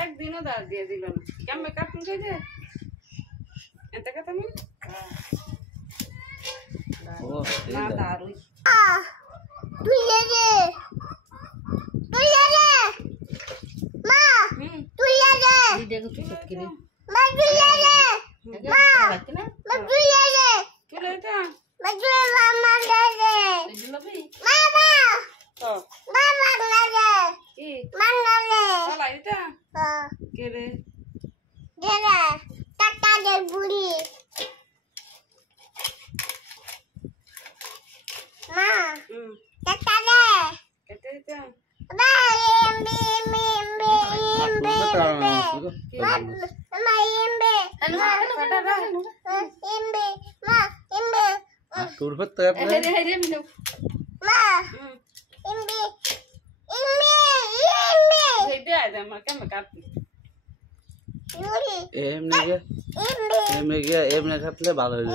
একদিনও দাঁড় দিয়ে দিল না কেমন কাটুন খাইতে এত কথা না দারুই এমনি খাতলে ভালো হইল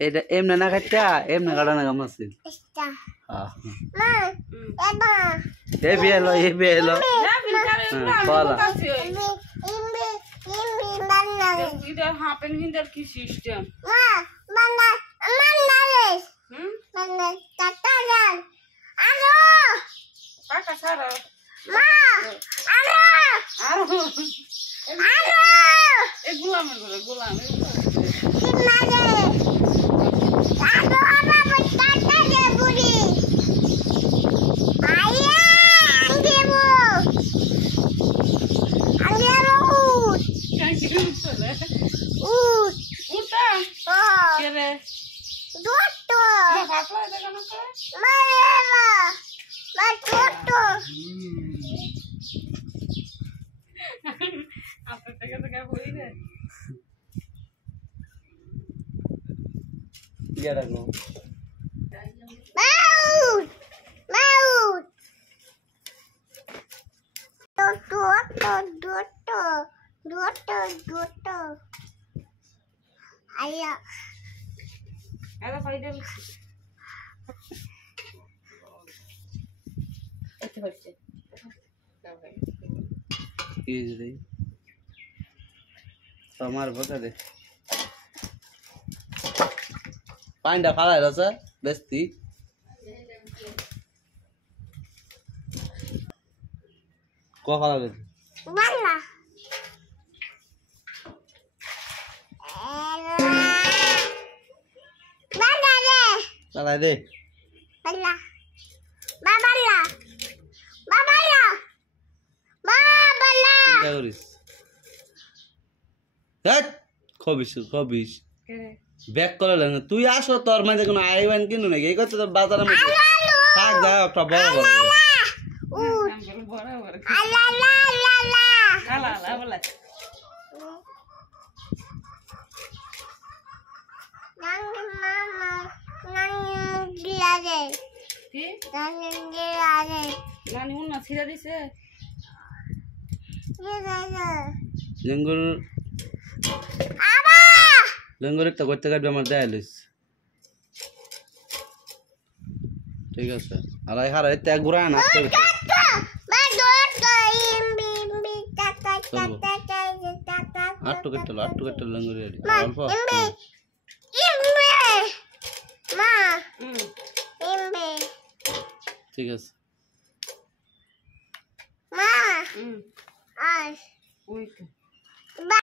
এটা এমনি না খাইতা এমনি কাটানো কাম আছে কি সিস্টেম তোমার বকা দে পাইন্ডা ফালাই রছে বেস্তি কো ফালা গেছে বালা বালা দে বালা বালা বালা বালা করিস হ্যাঁ খবিস ব্যাক করে লেন তুই আসো তোর মাঝে কোনো আইবান কিনো নাকি এই কথা তো বাজারে শাক যায় একটা বড় লেঙ্গুর একটা করতে কাটবে আমার দেয় লইস ঠিক আছে আর হার এতে ঘুরা না আটটু কেটে লেঙ্গুরি অল্প ঠিক আছে ওই